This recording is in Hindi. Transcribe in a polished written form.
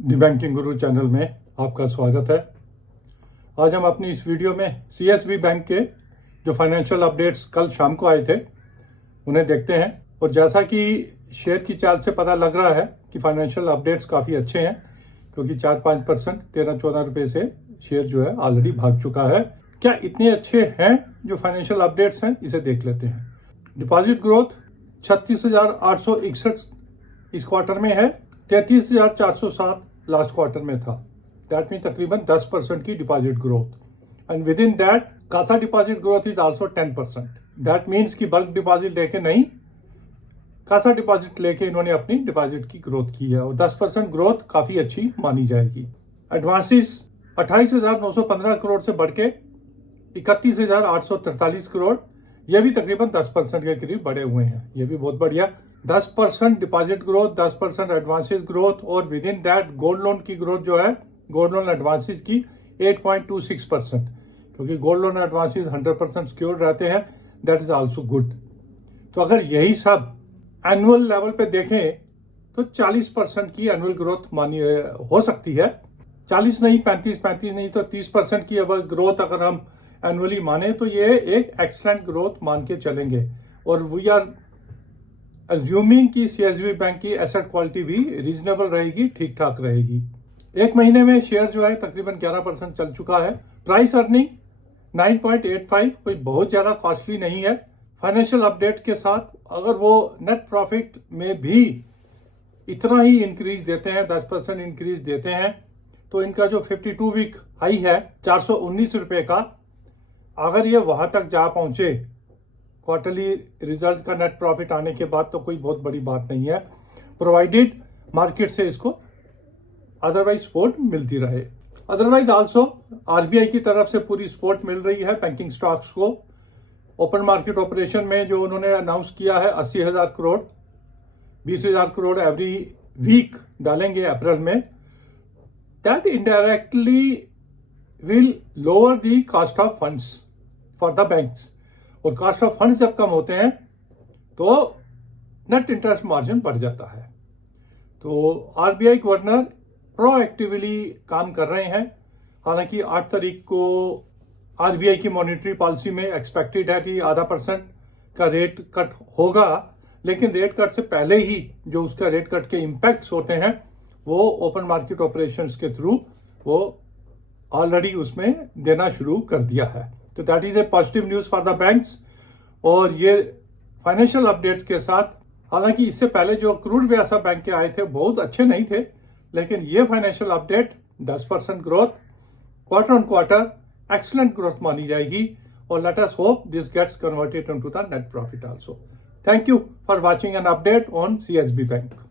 द बैंकिंग गुरु चैनल में आपका स्वागत है। आज हम अपनी इस वीडियो में सीएसबी बैंक के जो फाइनेंशियल अपडेट्स कल शाम को आए थे उन्हें देखते हैं। और जैसा कि शेयर की चाल से पता लग रहा है कि फाइनेंशियल अपडेट्स काफ़ी अच्छे हैं, क्योंकि 4-5% 13-14 रुपये से शेयर जो है ऑलरेडी भाग चुका है। क्या इतने अच्छे हैं जो फाइनेंशियल अपडेट्स हैं, इसे देख लेते हैं। डिपॉजिट ग्रोथ 36,861 इस क्वार्टर में है, 33,407 लास्ट क्वार्टर में था। दैट मीन तकरीबन 10% की deposit growth. And with in that Kasa deposit growth is also 10%। That means कि बल्क डिपॉजिट लेके नहीं, कासा डिपॉजिट लेके इन्होंने अपनी डिपॉजिट की ग्रोथ की है और 10% ग्रोथ काफी अच्छी मानी जाएगी। एडवांसेस 28,915 करोड़ से बढ़ के 31,843 करोड़, यह भी तकरीबन 10% के करीब बढ़े हुए हैं। यह भी बहुत बढ़िया। 10% डिपॉजिट ग्रोथ, 10% एडवांसेस ग्रोथ और with in that gold loan की ग्रोथ जो है, गोल्ड लोन एडवांसेस की 8.26%, क्योंकि गोल्ड लोन एडवांसेस 100% सिक्योर रहते हैं। That is also good. तो अगर यही सब एनुअल लेवल पे देखें तो 40% की एनुअल ग्रोथ मानी हो सकती है। 40 नहीं, 35 नहीं तो 30% की अगर ग्रोथ अगर हम एनुअली माने तो ये एक एक्सलेंट ग्रोथ मान के चलेंगे। और वी आर अज्यूमिंग कि सीएसबी बैंक की एसेट क्वालिटी भी रीजनेबल रहेगी, ठीक ठाक रहेगी। एक महीने में शेयर जो है तकरीबन 11% चल चुका है। प्राइस अर्निंग 9.85, कोई बहुत ज्यादा कॉस्टली नहीं है। फाइनेंशियल अपडेट के साथ अगर वो नेट प्रॉफिट में भी इतना ही इंक्रीज देते हैं, 10% इंक्रीज देते हैं, तो इनका जो 52 वीक हाई है 419 रुपए का, अगर ये वहां तक जा पहुंचे क्वार्टरली रिजल्ट का नेट प्रॉफिट आने के बाद, तो कोई बहुत बड़ी बात नहीं है, प्रोवाइडेड मार्केट से इसको अदरवाइज सपोर्ट मिलती रहे। अदरवाइज आल्सो आरबीआई की तरफ से पूरी सपोर्ट मिल रही है बैंकिंग स्टॉक्स को। ओपन मार्केट ऑपरेशन में जो उन्होंने अनाउंस किया है 80,000 करोड़, 20,000 करोड़ एवरी वीक डालेंगे अप्रैल में। That indirectly will lower the cost of funds for the banks. और कॉस्ट ऑफ फंड्स जब कम होते हैं तो नेट इंटरेस्ट मार्जिन बढ़ जाता है। तो आरबीआई गवर्नर प्रोएक्टिवली काम कर रहे हैं। हालांकि 8 तारीख को आरबीआई की मॉनेटरी पॉलिसी में एक्सपेक्टेड है कि 0.5% का रेट कट होगा, लेकिन रेट कट से पहले ही जो उसका रेट कट के इम्पैक्ट्स होते हैं वो ओपन मार्केट ऑपरेशंस के थ्रू वो ऑलरेडी उसमें देना शुरू कर दिया है। तो that is a positive news for the banks. और ये फाइनेंशियल अपडेट्स के साथ, हालांकि इससे पहले जो क्रूड व्यासा बैंक के आए थे बहुत अच्छे नहीं थे, लेकिन ये financial update 10% growth quarter on quarter excellent growth मानी जाएगी। और let us hope this gets converted into the net profit also. Thank you for watching an update on CSB bank.